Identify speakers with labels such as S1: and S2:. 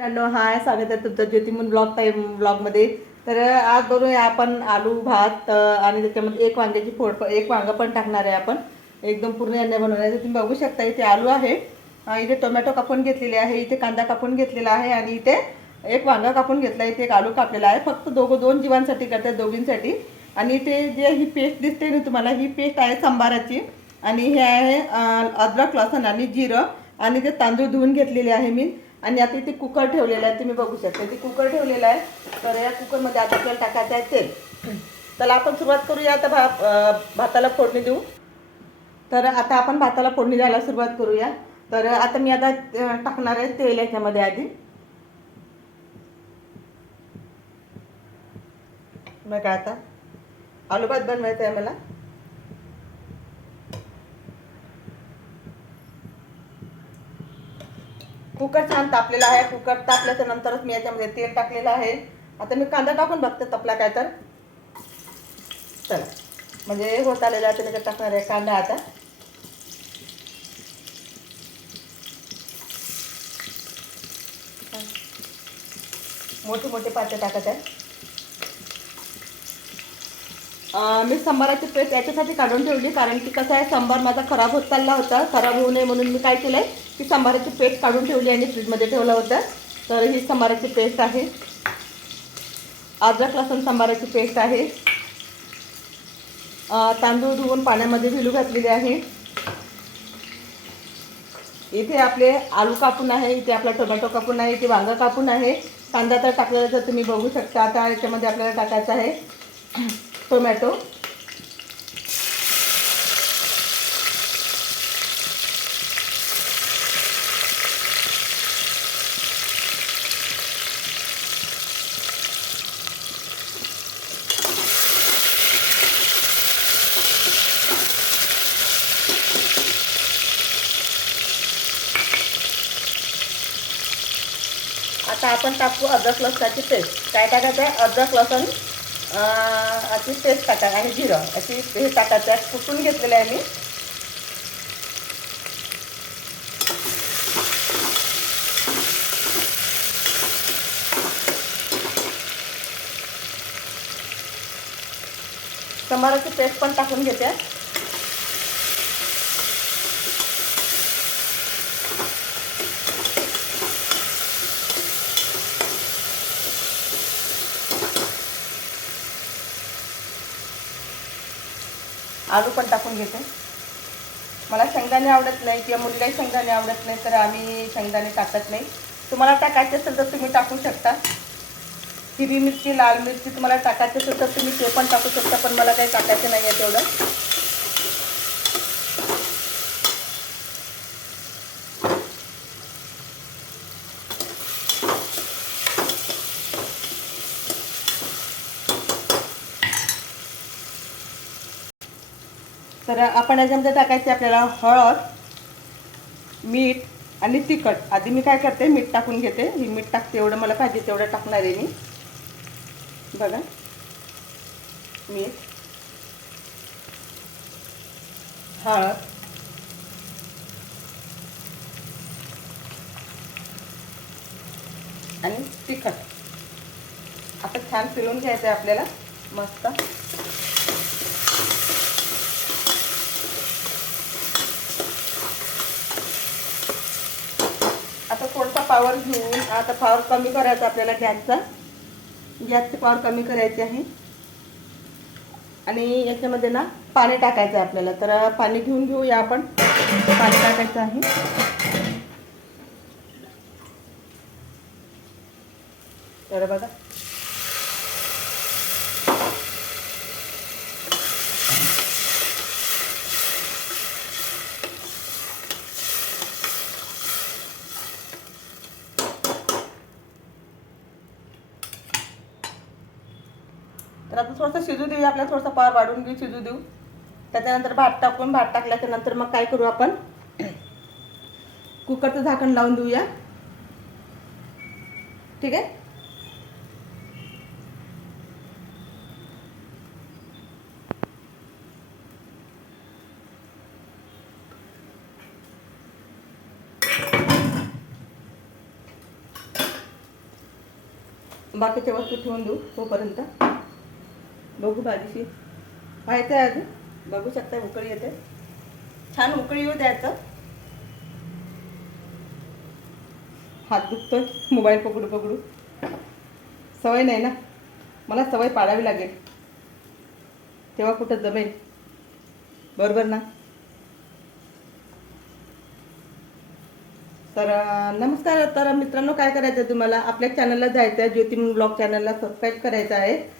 S1: Hello hi स्वागत आहे तुमचं ज्योतिमून ब्लॉग टाईम ब्लॉगमध्ये. तर आज बनवूया आपण आलू भात आणि त्याच्यामध्ये एक वांग्याची फोड एक वांगं पण टाकणार आहे आपण. एकदम पूर्ण यांना बनवण्याचं तुम्ही बघू शकता इथे आलू आहे. इथे टोमॅटो कापून घेतलेले आहे इथे कांदा कापून घेतलेला आहे आणि इथे एक वांगा कापून घेतला इथे एक आलू कापलेला आहे. फक्त दोघं दोन जीवांसाठी करतात दोघींसाठी. आणि इथे जे ही पेस्ट दिसते ना तुम्हाला ही पेस्ट आहे सांबाराची. आणि हे आहे अद्रक लसण आणि जिरं. आणि ते तांदूळ धुवून घेतलेले आहे मी. आणि आता इथे कुकर ठेवलेलं आहे तुम्ही बघू शकता. इथे कुकर ठेवलेलं आहे. तर या कुकरमध्ये आता आपल्याला टाकायचं आहे तेल. तर आपण सुरुवात करूया. आता भात भाताला फोडणी देऊ. तर आता आपण भाताला फोडणी द्यायला सुरुवात करूया. तर आता मी आता टाकणार आहे तेल याच्यामध्ये आधी. मग काय आता. आलू भात आहे मला. कुकर छान तापलेला आहे. कुकर तापल्याच्या नंतरच मी याच्यामध्ये तेल टाकलेलं आहे. आता मी कांदा टाकून बघते तपला काय तर. चला. म्हणजे होत आलेला आहे त्याच्यात टाकणार आहे कांदा आता. मोठे मोठे पाते टाकत आहे. मी संबाराची पेस्ट याच्यासाठी काढून ठेवली. कारण की कसं आहे सांबार माझा खराब होत चालला होता. खराब होऊ नये म्हणून मी काय केलं आहे की संबाराची पेस्ट काढून ठेवली आणि फ्रीजमध्ये ठेवलं होतं. तर ही संबाराची पेस्ट आहे. अद्रक लसूण सांबाराची पेस्ट आहे. तांदूळ धुवून पाण्यामध्ये भिलू घातलेले आहे. इथे आपले आलू कापून आहे इथे आपला टोमॅटो कापून आहे इथे वांगं कापून आहे. कांदा तर टाकलेला तर तुम्ही बघू शकता. आता याच्यामध्ये आपल्याला टाकायचं आहे. टोमॅटो. आता आपण टाकू अद्रक लसणाची पेस्ट. काय टाकायचं आहे अद्रक लसण अशी पेस्ट टाका आणि जिरं. अशी हे टाका त्यात कुटून घेतलेलं आहे मी. समाराची पेस्ट पण टाकून घेते. आलू पण टाकून घेते. मला शेंगदाणे आवडत नाही किंवा मुलीलाही शेंगदाणे आवडत नाही तर आम्ही शेंगदाणे टाकत नाही. तुम्हाला टाकायचे असेल तर तुम्ही टाकू शकता. हिरवी मिरची लाल मिरची तुम्हाला टाकायची असेल तर तुम्ही ते पण टाकू शकता पण मला काही टाकायचं नाही आहे तेवढं. तर आपण याच्यामध्ये टाकायचे आपल्याला हळद मीठ आणि तिखट. आधी मी काय करते मीठ टाकून घेते. ही मीठ टाकते एवढं मला पाहिजे तेवढं टाकणार आहे मी. बघा. मीठ हळद आणि तिखट. आता छान फिरवून घ्यायचं आहे आपल्याला. मस्त आता थोडासा पावर घेऊन आता पावर कमी करायचा आपल्याला गॅसचा. गॅसची पावर कमी करायची आहे. आणि याच्यामध्ये ना पाणी टाकायचं आहे आपल्याला. तर पाणी घेऊन घेऊया आपण. पाणी टाकायचं आहे. तर बघा. तर आता थोडंसं शिजू देऊ आपल्याला थोडासा पाव वाढून घेऊ शिजू देऊ. त्याच्यानंतर भात टाकून भात टाकल्याच्या नंतर मग काय करू आपण? कुकरचं झाकण लावून देऊया. ठीक आहे? बाकीच्या वस्तू ठेवून देऊ तोपर्यंत. बघू भाजीशी. माहिती आहे अजून. बघू शकता उकळी येते. छान उकळी येऊ द्यायचं. हात दुखतोय. मोबाईल पकडू पकडू. सवय नाही ना? मला सवय पाडावी लागेल. तेव्हा कुठं जमेल? बरोबर ना? तर नमस्कार. तर मित्रांनो काय करायचं आहे तुम्हाला? आपल्या चॅनलला जायचं आहे ज्योती ब्लॉग चॅनलला सबस्क्राईब करायचं आहे.